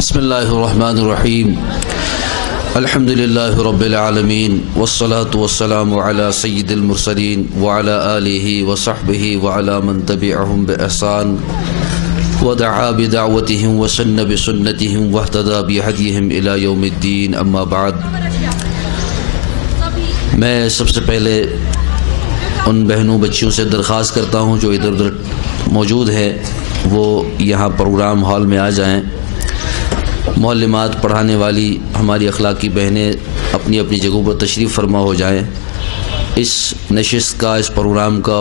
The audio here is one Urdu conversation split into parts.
بسم اللہ الرحمن الرحیم الحمد للہ رب العالمین والصلاة والسلام علی سید المرسلین وعلی آلہ وصحبہ وعلی من تبعہم بإحسان ودعا بدعوتہم وسن بسنتہم واہتدى بہدیہم الی یوم الدین. اما بعد، میں سب سے پہلے ان بہنوں بچیوں سے درخواست کرتا ہوں جو ادھر ادھر موجود ہیں وہ یہاں پروگرام ہال میں آ جائیں. معلمات پڑھانے والی ہماری اخلاقی بہنیں اپنی اپنی جگہوں پر تشریف فرما ہو جائیں. اس نشست کا، اس پروگرام کا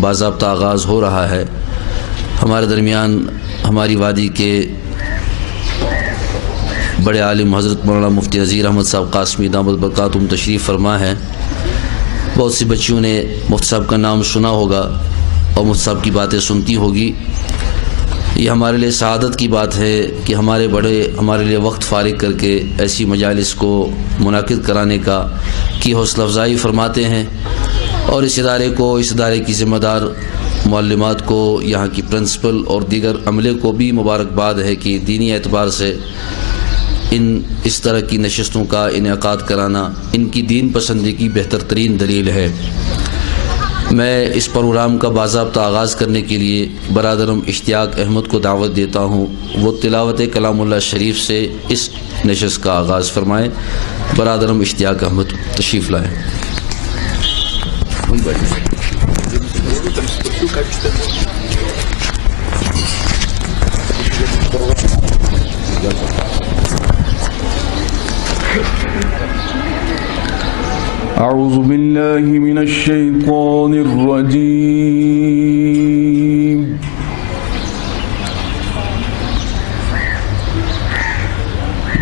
باضابطہ آغاز ہو رہا ہے. ہمارے درمیان ہماری وادی کے بڑے عالم حضرت مولانا مفتی نذیر احمد صاحب قاسمی دامت برکاتہم تشریف فرما ہے. بہت سی بچیوں نے مفتی صاحب کا نام سنا ہوگا اور مفتی صاحب کی باتیں سنتی ہوگی. یہ ہمارے لیے سعادت کی بات ہے کہ ہمارے بڑے ہمارے لیے وقت فارغ کر کے ایسی مجالس کو منعقد کرانے کی حوصلہ افزائی فرماتے ہیں. اور اس ادارے کی ذمہ دار معلمات کو، یہاں کی پرنسپل اور دیگر عملے کو بھی مبارکباد ہے کہ دینی اعتبار سے اس طرح کی نشستوں کا انعقاد کرانا ان کی دین پسندی کی بہتر ترین دلیل ہے. میں اس پروگرام کا باضابطہ آغاز کرنے کے لیے برادرم اشتیاق احمد کو دعوت دیتا ہوں. وہ تلاوت کلام اللہ شریف سے اس نشست کا آغاز فرمائیں. برادرم اشتیاق احمد تشریف لائیں. اعوذ باللہ من الشیطان الرجیم.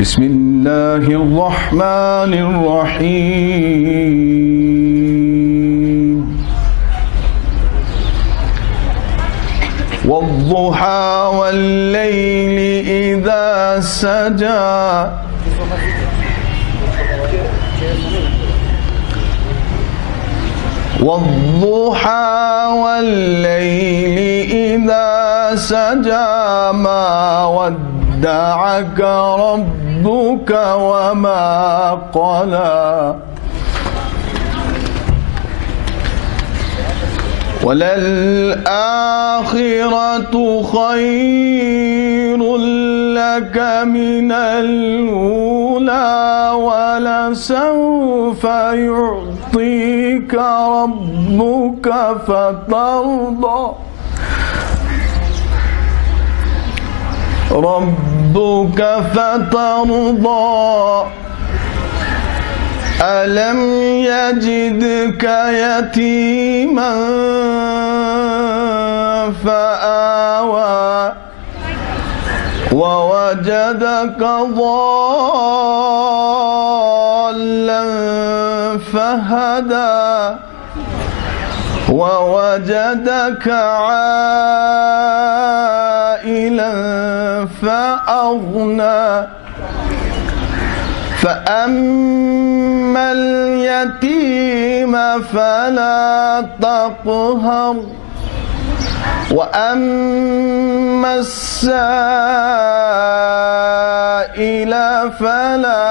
بسم اللہ الرحمن الرحیم. والضحى واللیل اذا سجى والضحى والليل إذا سجى ما ودعك ربك وما قلى وللآخرة خير لك من الأولى ولسوف يعطيك ربك فترضى ألم يجدك يتيما فآوى ووجدك ضالا فهدى ووجدك عائلا فأغنى فأما اليتيم فلا تقهر وأما السائل فلا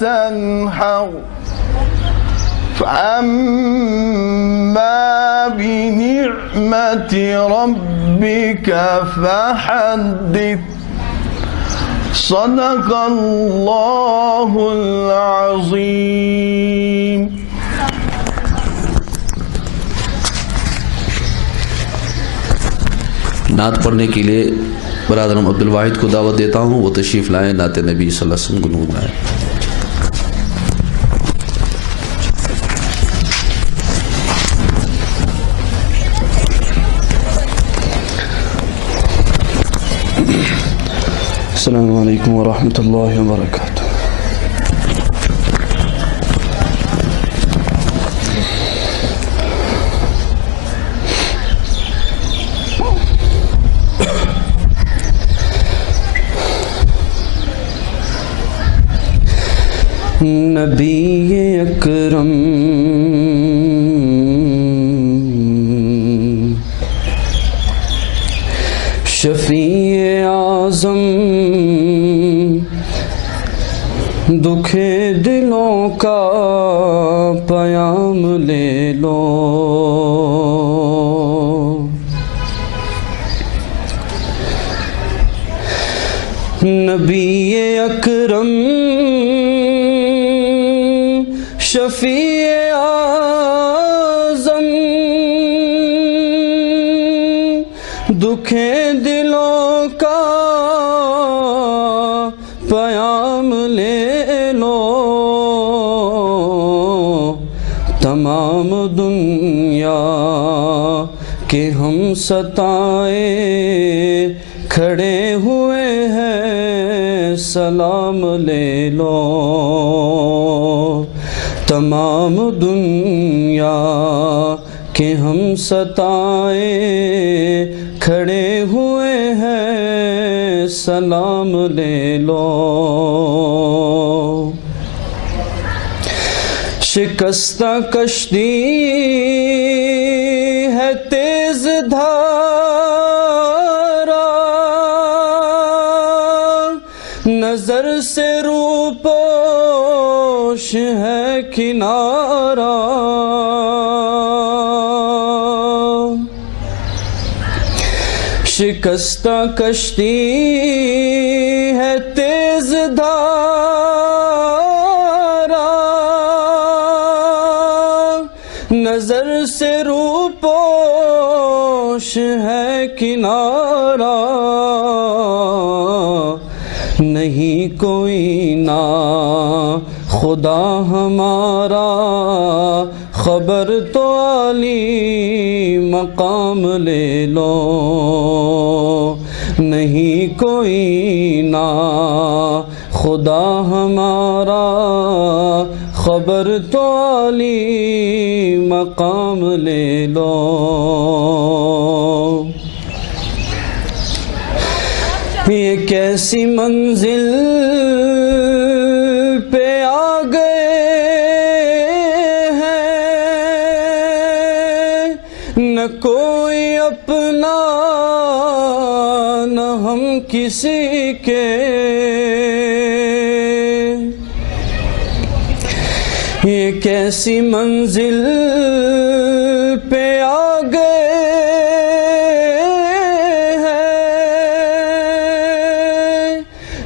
تنحر فأما بنعمة ربك فحدث. صدق اللہ العظیم. نعت پڑھنے کے لیے برادرم عبدالواحد کو دعوت دیتا ہوں. وہ تشریف لائیں. نعت نبی صلی اللہ علیہ وسلم گنگنائیں. السلام علیکم ورحمۃ اللہ وبرکاتہ. نبی اکرم شفیع اعظم دکھے دلوں کا پیام لے لو، نبی اکرم شفیع اعظم، دکھے دلوں کا پیام لے لو، تمام دنیا کے ہم ستائے کھڑے ہوئے ہیں، سلام لے لو، تمام دنیا کے ہم ستائے کھڑے ہوئے ہیں، سلام لے لو، شکستہ کشتی ہے تیز دھارا، نظر سے روپوش ہے کنارہ، شکستہ کشتی ہے تیز دھارا، نظر سے روپوش ہے کنارہ، نہیں کوئی نا خدا ہمارا، خبر تو عالی مقام لے لو، نہیں کوئی نا خدا ہمارا، خبر تو عالی مقام لے لو، یہ کیسی منزل پہ آ گئے ہیں، نہ کوئی اپنا نہ ہم کسی کے، یہ کیسی منزل پہ آ گئے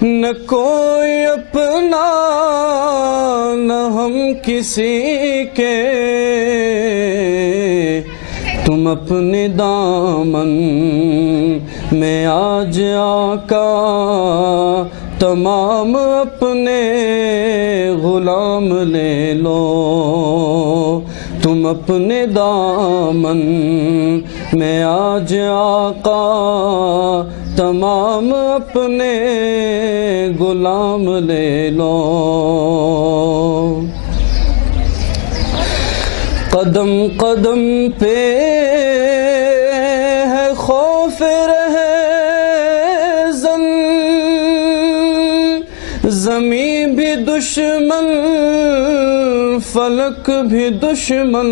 نہ کوئی اپنا نہ ہم کسی کے، تم اپنے دامن میں آج آقا تمام اپنے غلام لے لو، تم اپنے دامن میں آج آقا تمام اپنے غلام لے لو، قدم قدم پہ ہے خوف رہزن، زمین بھی دشمن فلک بھی دشمن،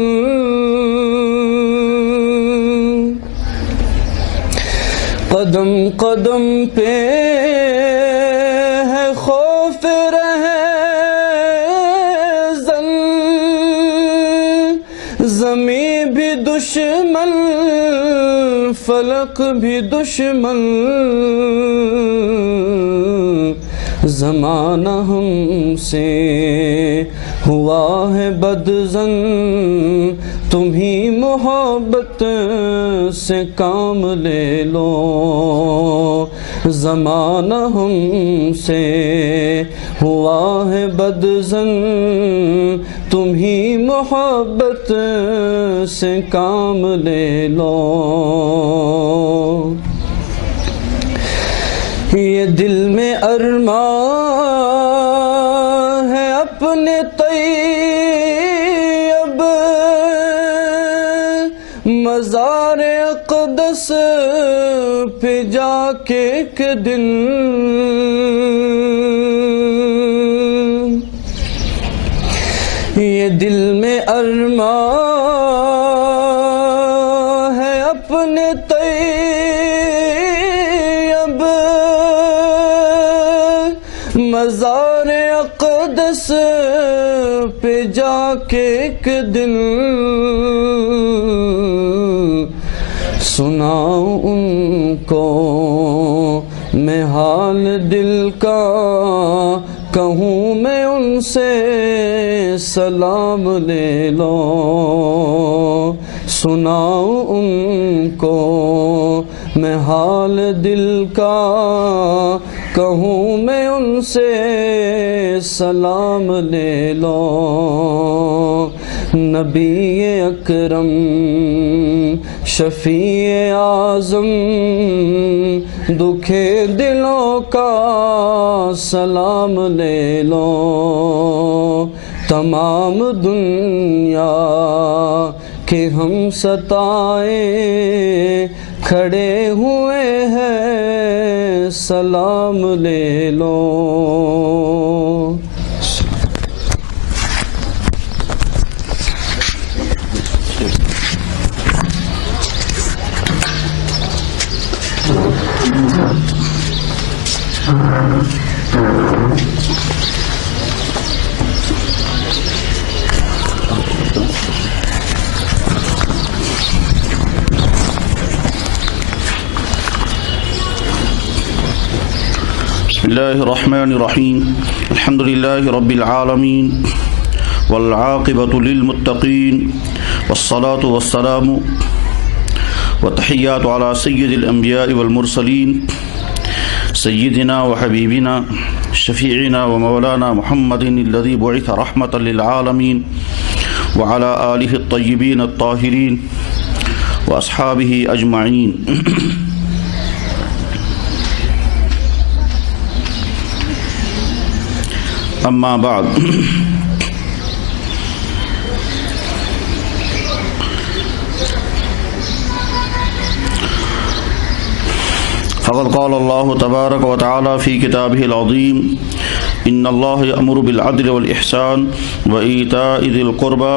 قدم قدم پہ ہے خوف رہزن، زمین بھی دشمن فلک بھی دشمن، زمانہ ہم سے ہوا ہے بدظن، تمہیں محبت سے کام لے لو، زمانہ ہم سے ہوا ہے بدظن، تمہیں محبت سے کام لے لو، یہ دل میں ارمان ہے اپنے طیب، مزار اقدس پہ جا کے ایک دن، یہ دل میں ارمان ہے اپنے طیب، مزار اقدس کہ ایک دن سناؤں ان کو میں حال دل کا، کہوں میں ان سے سلام لے لو، سناؤں ان کو میں حال دل کا، کہوں میں ان سے سلام لے لو۔ نبی اکرم شفیع اعظم دکھے دلوں کا سلام لے لو، تمام دنیا کہ ہم ستائے کھڑے ہوئے ہیں سلام لے لو۔ بسم اللہ الرحمن الرحیم، الحمد للہ رب العالمین والعاقبۃ للمتقین والصلاة والسلام والتحیات علی سید الانبیاء والمرسلین سیدنا وحبیبنا شفیعنا ومولانا محمد الذی بعث رحمۃ للعالمین وعلی آلہ الطیبین الطاہرین واصحابہ اجمعین۔ اما بعد، فقد قال اللہ تبارک وتعالی فی کتابہ العظیم ان اللہ یأمر بالعدل والإحسان وإیتاء ذی القربى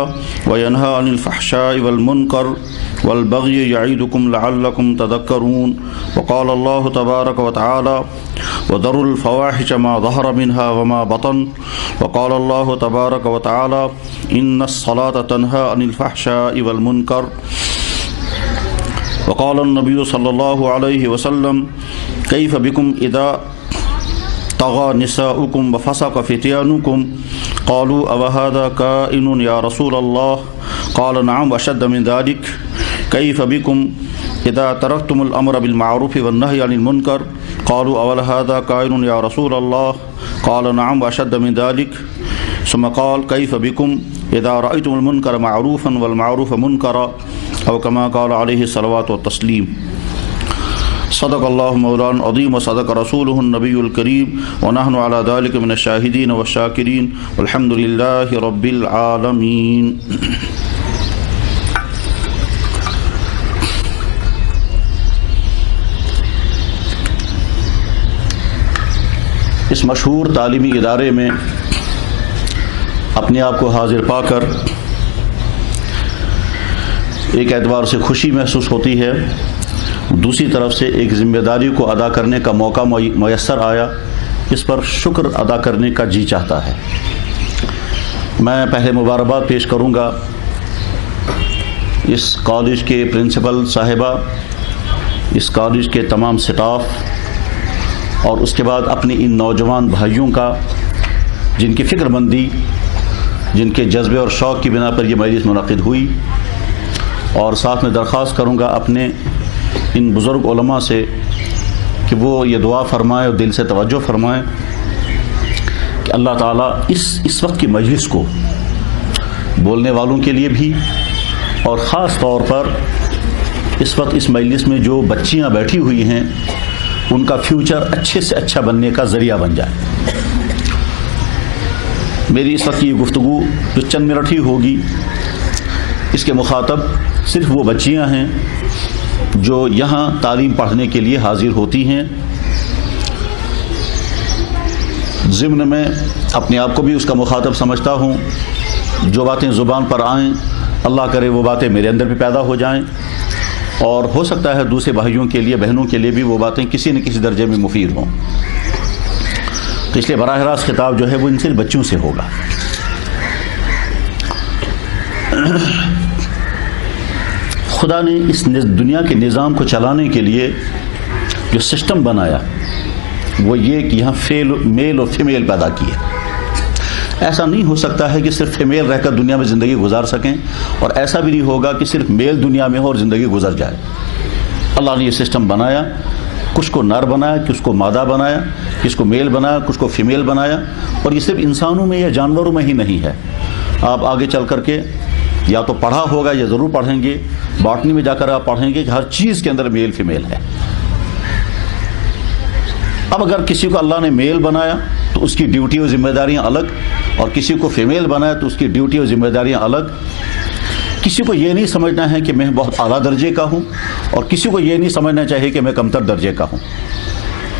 وینہی عن الفحشاء والمنکر والبغی یعظکم لعلکم تذکرون۔ وقال اللہ تبارک وتعالی وذروا الفواحش ما ظہر منها وما بطن۔ وقال اللہ تبارک وتعالی ان الصلاة تنہی عن الفحشاء والمنکر۔ وقال النبی صلی اللہ علیہ وسلم کیف بکم اذا طغى نساؤکم وفسق فتیانکم قالوا اوہذا کائن یا رسول اللہ قال نعم واشد من ذلك کیف بکم اذا ترکتم الامر بالمعروف والنہی عن المنکر قالوا اوہذا کائن یا رسول اللہ قال نعم واشد من ذلك ثم قال کیف بکم اذا رأيتم المنکر معروفا والمعروف منکرا او کما قال علیہ الصلوۃ والتسلیم۔ صدق اللہ مولانا العظیم وصدق رسولہ النبی الکریم ونحن علی ذلک من الشاہدین والشاکرین والحمد للہ رب العالمین۔ اس مشہور تعلیمی ادارے میں اپنے آپ کو حاضر پا کر ایک اعتبار سے خوشی محسوس ہوتی ہے، دوسری طرف سے ایک ذمہ داری کو ادا کرنے کا موقع میسر آیا، اس پر شکر ادا کرنے کا جی چاہتا ہے۔ میں پہلے مبارکباد پیش کروں گا اس کالج کے پرنسپل صاحبہ، اس کالج کے تمام سٹاف، اور اس کے بعد اپنی ان نوجوان بھائیوں کا جن کی فکر مندی، جن کے جذبے اور شوق کی بنا پر یہ مجلس منعقد ہوئی، اور ساتھ میں درخواست کروں گا اپنے ان بزرگ علماء سے کہ وہ یہ دعا فرمائیں اور دل سے توجہ فرمائیں کہ اللہ تعالیٰ اس وقت کی مجلس کو بولنے والوں کے لیے بھی، اور خاص طور پر اس وقت اس مجلس میں جو بچیاں بیٹھی ہوئی ہیں ان کا فیوچر اچھے سے اچھا بننے کا ذریعہ بن جائے۔ میری اس وقت کی یہ گفتگو جو چند منٹ ہی ہوگی، اس کے مخاطب صرف وہ بچیاں ہیں جو یہاں تعلیم پڑھنے کے لیے حاضر ہوتی ہیں۔ ضمن میں اپنے آپ کو بھی اس کا مخاطب سمجھتا ہوں، جو باتیں زبان پر آئیں اللہ کرے وہ باتیں میرے اندر بھی پیدا ہو جائیں، اور ہو سکتا ہے دوسرے بھائیوں کے لیے، بہنوں کے لیے بھی وہ باتیں کسی نہ کسی درجے میں مفید ہوں۔ تو اس لیے براہ راست خطاب جو ہے وہ ان سے بچوں سے ہوگا۔ خدا نے اس دنیا کے نظام کو چلانے کے لیے جو سسٹم بنایا وہ یہ کہ یہاں میل اور فیمیل پیدا کیے. ایسا نہیں ہو سکتا ہے کہ صرف فیمیل رہ کر دنیا میں زندگی گزار سکیں، اور ایسا بھی نہیں ہوگا کہ صرف میل دنیا میں ہو اور زندگی گزر جائے. اللہ نے یہ سسٹم بنایا، کچھ کو نر بنایا، کچھ کو مادہ بنایا، کچھ کو میل بنایا، کچھ کو فیمیل بنایا. اور یہ صرف انسانوں میں یا جانوروں میں ہی نہیں ہے. آپ آگے چل کر کے یا تو پڑھا ہوگا یا ضرور پڑھیں گے، باٹنی میں جا کر آپ پڑھیں گے کہ ہر چیز کے اندر میل فیمیل ہے. اب اگر کسی کو اللہ نے میل بنایا تو اس کی ڈیوٹی اور ذمہ داریاں الگ، اور کسی کو فیمیل بنایا تو اس کی ڈیوٹی اور ذمہ داریاں الگ. کسی کو یہ نہیں سمجھنا ہے کہ میں بہت اعلیٰ درجے کا ہوں، اور کسی کو یہ نہیں سمجھنا چاہیے کہ میں کمتر درجے کا ہوں.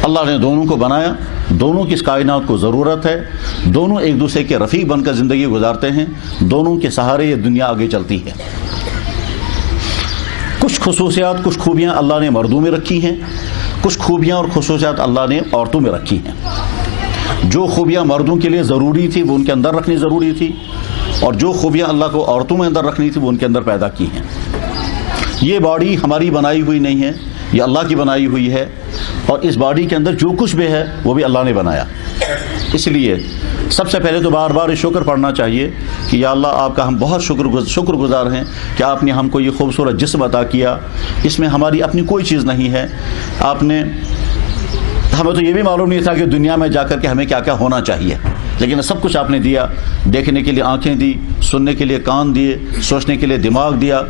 اللہ نے دونوں کو بنایا، دونوں کی اس کائنات کو ضرورت ہے، دونوں ایک دوسرے کے رفیق بن کر زندگی گزارتے ہیں، دونوں کے سہارے یہ دنیا آگے چلتی ہے. کچھ خصوصیات، کچھ خوبیاں اللہ نے مردوں میں رکھی ہیں، کچھ خوبیاں اور خصوصیات اللہ نے عورتوں میں رکھی ہیں. جو خوبیاں مردوں کے لیے ضروری تھی وہ ان کے اندر رکھنی ضروری تھی، اور جو خوبیاں اللہ کو عورتوں میں اندر رکھنی تھی وہ ان کے اندر پیدا کی ہیں. یہ باڈی ہماری بنائی ہوئی نہیں ہے، یہ اللہ کی بنائی ہوئی ہے، اور اس باڈی کے اندر جو کچھ بھی ہے وہ بھی اللہ نے بنایا. اس لیے سب سے پہلے تو بار بار شکر پڑھنا چاہیے کہ یا اللہ آپ کا ہم بہت شکر گزار ہیں کہ آپ نے ہم کو یہ خوبصورت جسم عطا کیا. اس میں ہماری اپنی کوئی چیز نہیں ہے. آپ نے، ہمیں تو یہ بھی معلوم نہیں تھا کہ دنیا میں جا کر کے ہمیں کیا کیا ہونا چاہیے، لیکن سب کچھ آپ نے دیا. دیکھنے کے لیے آنکھیں دی، سننے کے لیے کان دیے، سوچنے کے لیے دماغ دیا،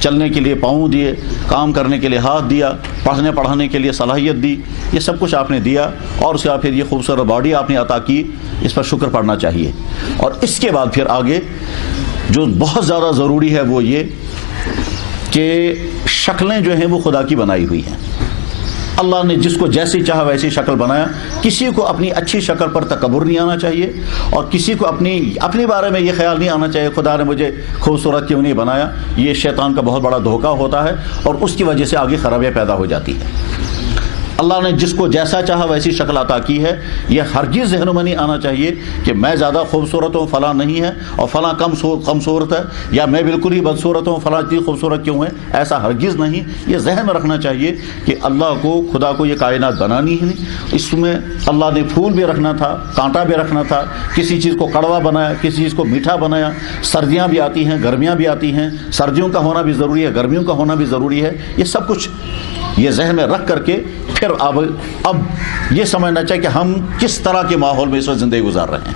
چلنے کے لیے پاؤں دیے، کام کرنے کے لیے ہاتھ دیا، پڑھنے پڑھانے کے لیے صلاحیت دی. یہ سب کچھ آپ نے دیا، اور اس کے بعد پھر یہ خوبصورت باڈی آپ نے عطا کی. اس پر شکر پڑھنا چاہیے. اور اس کے بعد پھر آگے جو بہت زیادہ ضروری ہے وہ یہ کہ شکلیں جو ہیں وہ خدا کی بنائی ہوئی ہیں. اللہ نے جس کو جیسی چاہا ویسی شکل بنایا. کسی کو اپنی اچھی شکل پر تکبر نہیں آنا چاہیے، اور کسی کو اپنے بارے میں یہ خیال نہیں آنا چاہیے خدا نے مجھے خوبصورت کیوں نہیں بنایا. یہ شیطان کا بہت بڑا دھوکہ ہوتا ہے، اور اس کی وجہ سے آگے خرابیاں پیدا ہو جاتی ہیں. اللہ نے جس کو جیسا چاہا ویسی شکل عطا کی ہے. یہ ہرگز ذہنوں میں نہیں آنا چاہیے کہ میں زیادہ خوبصورت ہوں، فلاں نہیں ہے، اور فلاں کم صورت ہے، یا میں بالکل ہی بدصورت ہوں، فلاں اتنی خوبصورت کیوں ہے. ایسا ہرگز نہیں. یہ ذہن میں رکھنا چاہیے کہ اللہ کو، خدا کو یہ کائنات بنانی ہے. اس میں اللہ نے پھول بھی رکھنا تھا، کانٹا بھی رکھنا تھا، کسی چیز کو کڑوا بنایا، کسی چیز کو میٹھا بنایا. سردیاں بھی آتی ہیں، گرمیاں بھی آتی ہیں، سردیوں کا ہونا بھی ضروری ہے، گرمیوں کا ہونا بھی ضروری ہے. یہ سب کچھ یہ ذہن میں رکھ کر کے پھر اب یہ سمجھنا چاہیے کہ ہم کس طرح کے ماحول میں اس وقت زندگی گزار رہے ہیں.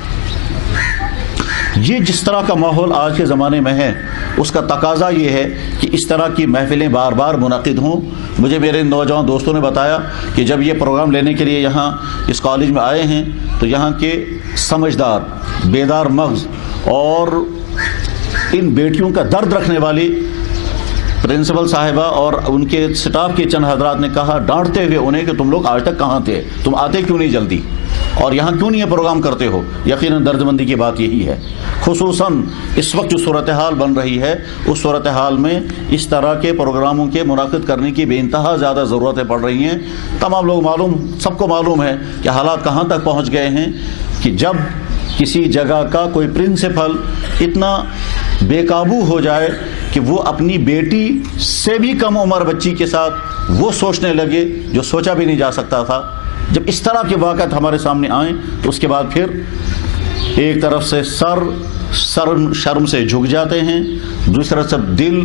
یہ جس طرح کا ماحول آج کے زمانے میں ہے، اس کا تقاضا یہ ہے کہ اس طرح کی محفلیں بار بار منعقد ہوں. مجھے میرے نوجوان دوستوں نے بتایا کہ جب یہ پروگرام لینے کے لیے یہاں اس کالج میں آئے ہیں تو یہاں کے سمجھدار، بیدار مغز اور ان بیٹیوں کا درد رکھنے والی پرنسپل صاحبہ اور ان کے سٹاف کے چند حضرات نے کہا ڈانٹتے ہوئے انہیں کہ تم لوگ آج تک کہاں تھے، تم آتے کیوں نہیں جلدی، اور یہاں کیوں نہیں یہ پروگرام کرتے ہو. یقیناً درد مندی کی بات یہی ہے. خصوصاً اس وقت جو صورتحال بن رہی ہے، اس صورتحال میں اس طرح کے پروگراموں کے منعقد کرنے کی بے انتہا زیادہ ضرورتیں پڑ رہی ہیں. تمام لوگ سب کو معلوم ہے کہ حالات کہاں تک پہنچ گئے ہیں کہ جب کسی جگہ کا کوئی پرنسپل اتنا بے قابو ہو جائے کہ وہ اپنی بیٹی سے بھی کم عمر بچی کے ساتھ وہ سوچنے لگے جو سوچا بھی نہیں جا سکتا تھا. جب اس طرح کے واقعات ہمارے سامنے آئیں تو اس کے بعد پھر ایک طرف سے سر شرم سے جھک جاتے ہیں، دوسری طرف سے دل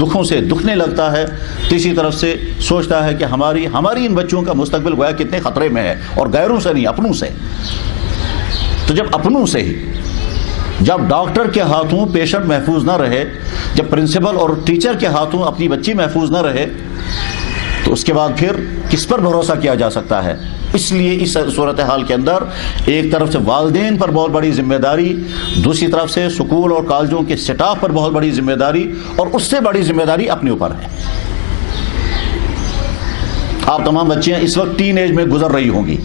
دکھوں سے دکھنے لگتا ہے، تیسری طرف سے سوچتا ہے کہ ہماری ان بچوں کا مستقبل گویا کتنے خطرے میں ہے، اور غیروں سے نہیں، اپنوں سے. تو جب اپنوں سے ہی، جب ڈاکٹر کے ہاتھوں پیشنٹ محفوظ نہ رہے، جب پرنسپل اور ٹیچر کے ہاتھوں اپنی بچی محفوظ نہ رہے، تو اس کے بعد پھر کس پر بھروسہ کیا جا سکتا ہے. اس لیے اس صورتحال کے اندر ایک طرف سے والدین پر بہت بڑی ذمہ داری، دوسری طرف سے اسکول اور کالجوں کے سٹاف پر بہت بڑی ذمہ داری، اور اس سے بڑی ذمہ داری اپنے اوپر ہے. آپ تمام بچیاں اس وقت ٹین ایج میں گزر رہی ہوں گی.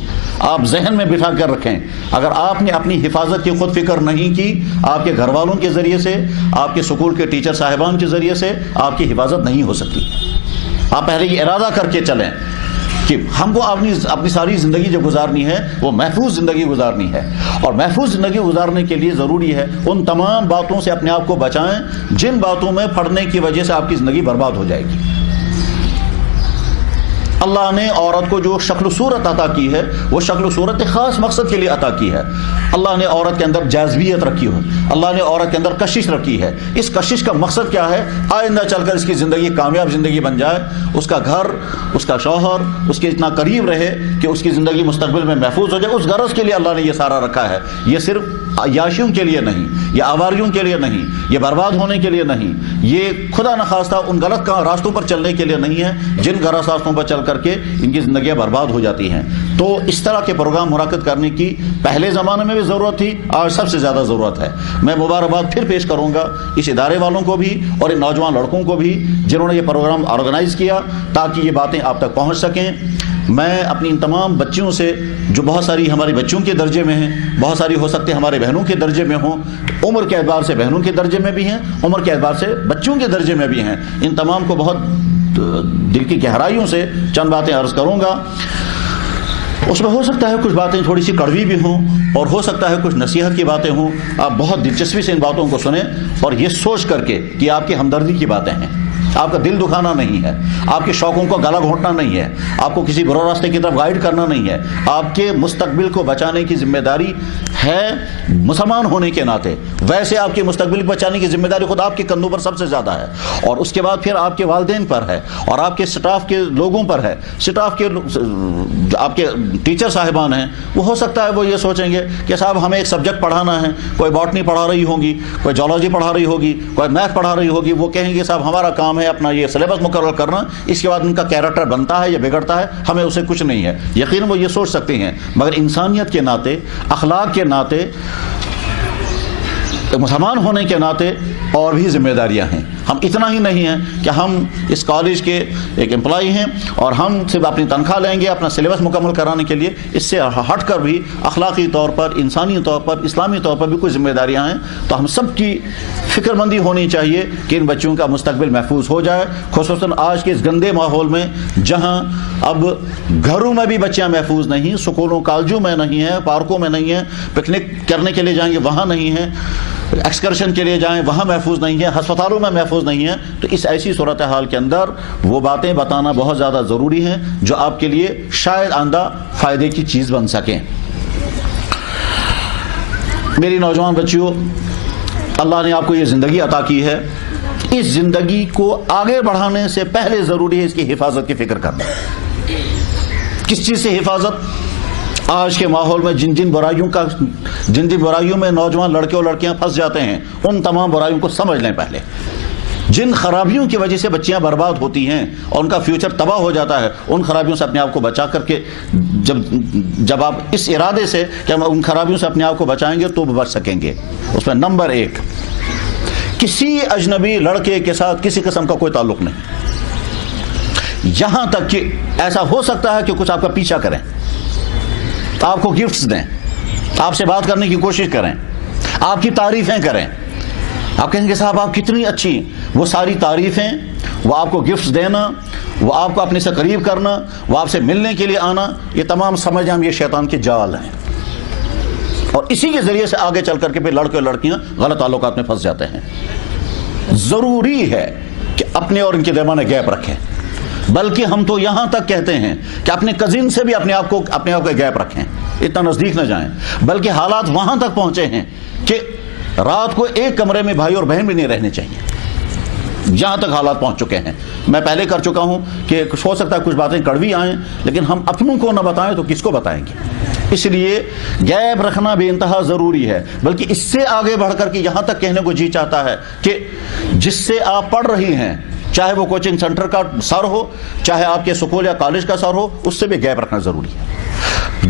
آپ ذہن میں بٹھا کر رکھیں، اگر آپ نے اپنی حفاظت کی خود فکر نہیں کی، آپ کے گھر والوں کے ذریعے سے، آپ کے اسکول کے ٹیچر صاحبان کے ذریعے سے آپ کی حفاظت نہیں ہو سکتی. آپ پہلے یہ ارادہ کر کے چلیں کہ ہم کو اپنی ساری زندگی جو گزارنی ہے وہ محفوظ زندگی گزارنی ہے، اور محفوظ زندگی گزارنے کے لیے ضروری ہے ان تمام باتوں سے اپنے آپ کو بچائیں جن باتوں میں پڑھنے کی وجہ سے آپ کی زندگی برباد ہو جائے گی۔ اللہ نے عورت کو جو شکل و صورت عطا کی ہے وہ شکل و صورت ایک خاص مقصد کے لیے عطا کی ہے۔ اللہ نے عورت کے اندر جاذبیت رکھی ہو، اللہ نے عورت کے اندر کشش رکھی ہے۔ اس کشش کا مقصد کیا ہے؟ آئندہ چل کر اس کی زندگی کامیاب زندگی بن جائے، اس کا گھر، اس کا شوہر اس کے اتنا قریب رہے کہ اس کی زندگی مستقبل میں محفوظ ہو جائے۔ اس غرض کے لیے اللہ نے یہ سارا رکھا ہے۔ یہ صرف عیاشیوں کے لیے نہیں، یہ آواریوں کے لیے نہیں، یہ برباد ہونے کے لیے نہیں، یہ خدا نخواستہ ان غلط راستوں پر چلنے کے لیے نہیں ہے جن غلط راستوں پر چل کر کے ان کی زندگیاں برباد ہو جاتی ہیں۔ تو اس طرح کے پروگرام منعقد کرنے کی پہلے زمانے میں بھی ضرورت تھی، آج سب سے زیادہ ضرورت ہے۔ میں مبارکباد پھر پیش کروں گا اس ادارے والوں کو بھی اور ان نوجوان لڑکوں کو بھی جنہوں نے یہ پروگرام آرگنائز کیا تاکہ یہ باتیں آپ تک پہنچ سکیں۔ میں اپنی ان تمام بچیوں سے جو بہت ساری ہماری بچیوں کے درجے میں ہیں، بہت ساری ہو سکتے ہمارے بہنوں کے درجے میں ہوں، عمر کے اعتبار سے بہنوں کے درجے میں بھی ہیں، عمر کے اعتبار سے بچوں کے درجے میں بھی ہیں، ان تمام کو بہت دل کی گہرائیوں سے چند باتیں عرض کروں گا۔ اس میں ہو سکتا ہے کچھ باتیں تھوڑی سی کڑوی بھی ہوں اور ہو سکتا ہے کچھ نصیحت کی باتیں ہوں۔ آپ بہت دلچسپی سے ان باتوں کو سنیں اور یہ سوچ کر کے کہ آپ کی ہمدردی کی باتیں ہیں، آپ کا دل دکھانا نہیں ہے، آپ کے شوقوں کو گلا گھونٹنا نہیں ہے، آپ کو کسی برے راستے کی طرف گائیڈ کرنا نہیں ہے۔ آپ کے مستقبل کو بچانے کی ذمہ داری ہے مسلمان ہونے کے ناطے۔ ویسے آپ کے مستقبل کو بچانے کی ذمہ داری خود آپ کے کندھوں پر سب سے زیادہ ہے، اور اس کے بعد پھر آپ کے والدین پر ہے اور آپ کے سٹاف کے لوگوں پر ہے۔ سٹاف کے آپ کے ٹیچر صاحبان ہیں، وہ ہو سکتا ہے وہ یہ سوچیں گے کہ صاحب ہمیں ایک سبجیکٹ پڑھانا ہے، کوئی باٹنی پڑھا رہی ہوگی، کوئی جیولوجی پڑھا رہی ہوگی، کوئی میتھ پڑھا رہی ہوگی، وہ کہیں گے صاحب ہمارا کام ہے اپنا یہ سلیبس مقرر کرنا، اس کے بعد ان کا کیریکٹر بنتا ہے یا بگڑتا ہے، ہمیں اسے کچھ نہیں ہے۔ یقیناً وہ یہ سوچ سکتے ہیں، مگر انسانیت کے ناطے، اخلاق کے ناطے، مسلمان ہونے کے ناطے اور بھی ذمہ داریاں ہیں۔ ہم اتنا ہی نہیں ہیں کہ ہم اس کالج کے ایک امپلائی ہیں اور ہم صرف اپنی تنخواہ لیں گے اپنا سلیبس مکمل کرانے کے لیے، اس سے ہٹ کر بھی اخلاقی طور پر، انسانی طور پر، اسلامی طور پر بھی کچھ ذمہ داریاں ہیں۔ تو ہم سب کی فکر مندی ہونی چاہیے کہ ان بچوں کا مستقبل محفوظ ہو جائے، خصوصاً آج کے اس گندے ماحول میں جہاں اب گھروں میں بھی بچیاں محفوظ نہیں، سکولوں کالجوں میں نہیں ہیں، پارکوں میں نہیں ہیں، پکنک کرنے کے لیے جائیں گے وہاں نہیں ہیں، ایکسکرشن کے لیے جائیں وہاں محفوظ نہیں ہے، ہسپتالوں میں محفوظ نہیں ہے۔ تو اس ایسی صورتحال کے اندر وہ باتیں بتانا بہت زیادہ ضروری ہیں جو آپ کے لیے شاید آئندہ فائدے کی چیز بن سکیں۔ میری نوجوان بچیوں، اللہ نے آپ کو یہ زندگی عطا کی ہے، اس زندگی کو آگے بڑھانے سے پہلے ضروری ہے اس کی حفاظت کی فکر کرنا۔ کس چیز سے حفاظت؟ آج کے ماحول میں جن جن برائیوں میں نوجوان لڑکے اور لڑکیاں پھنس جاتے ہیں، ان تمام برائیوں کو سمجھ لیں پہلے۔ جن خرابیوں کی وجہ سے بچیاں برباد ہوتی ہیں اور ان کا فیوچر تباہ ہو جاتا ہے، ان خرابیوں سے اپنے آپ کو بچا کر کے جب آپ اس ارادے سے کہ ہم ان خرابیوں سے اپنے آپ کو بچائیں گے تو بچ سکیں گے۔ اس میں نمبر 1، کسی اجنبی لڑکے کے ساتھ کسی قسم کا کوئی تعلق نہیں، یہاں تک کہ ایسا ہو سکتا ہے کہ کچھ آپ کا پیچھا کریں، آپ کو گفٹس دیں، آپ سے بات کرنے کی کوشش کریں، آپ کی تعریفیں کریں، آپ کہیں گے صاحب آپ کتنی اچھی، وہ ساری تعریفیں، وہ آپ کو گفٹس دینا، وہ آپ کو اپنے سے قریب کرنا، وہ آپ سے ملنے کے لیے آنا، یہ تمام سمجھ ہم یہ شیطان کے جال ہیں، اور اسی کے ذریعے سے آگے چل کر کے پھر لڑکے اور لڑکیاں غلط تعلقات میں پھنس جاتے ہیں۔ ضروری ہے کہ اپنے اور ان کے درمیان گیپ رکھیں، بلکہ ہم تو یہاں تک کہتے ہیں کہ اپنے کزن سے بھی اپنے آپ کو گیپ رکھیں، اتنا نزدیک نہ جائیں، بلکہ حالات وہاں تک پہنچے ہیں کہ رات کو ایک کمرے میں بھائی اور بہن بھی نہیں رہنے چاہیے، یہاں تک حالات پہنچ چکے ہیں۔ میں پہلے کر چکا ہوں کہ ہو سکتا ہے کچھ باتیں کڑوی آئیں، لیکن ہم اپنوں کو نہ بتائیں تو کس کو بتائیں گے؟ اس لیے گیپ رکھنا بے انتہا ضروری ہے، بلکہ اس سے آگے بڑھ کر کے یہاں تک کہنے کو جی چاہتا ہے کہ جس سے آپ پڑھ رہی ہیں، چاہے وہ کوچنگ سینٹر کا سر ہو، چاہے آپ کے سکول یا کالج کا سر ہو، اس سے بھی گیپ رکھنا ضروری ہے۔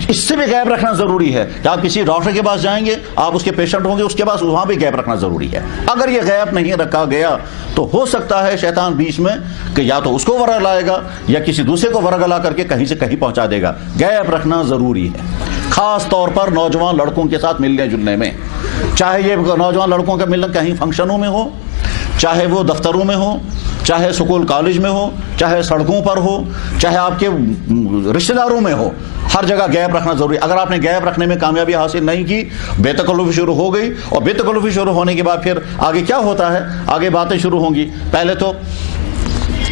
اس سے بھی گیپ رکھنا ضروری ہے کہ آپ کسی ڈاکٹر کے پاس جائیں گے، آپ اس کے پیشنٹ ہوں گے، اس کے پاس وہاں بھی گیپ رکھنا ضروری ہے۔ اگر یہ گیپ نہیں رکھا گیا تو ہو سکتا ہے شیطان بیچ میں کہ یا تو اس کو ورگ لائے گا یا کسی دوسرے کو ورگ لا کر کے کہیں سے کہیں پہنچا دے گا۔ گیپ رکھنا ضروری ہے، خاص طور پر نوجوان لڑکوں کے ساتھ ملنے جلنے میں، چاہے یہ نوجوان لڑکوں کا ملنا کہیں فنکشنوں میں ہو، چاہے وہ دفتروں میں ہو، چاہے اسکول کالج میں ہو, چاہے سڑکوں پر ہو, چاہے آپ کے رشتہ داروں میں ہو, ہر جگہ گیپ رکھنا ضروری. اگر آپ نے گیپ رکھنے میں کامیابی حاصل نہیں کی, بے تکلفی شروع ہو گئی, اور بے تکلفی شروع ہونے کے بعد پھر آگے کیا ہوتا ہے, آگے باتیں شروع ہوں گی. پہلے تو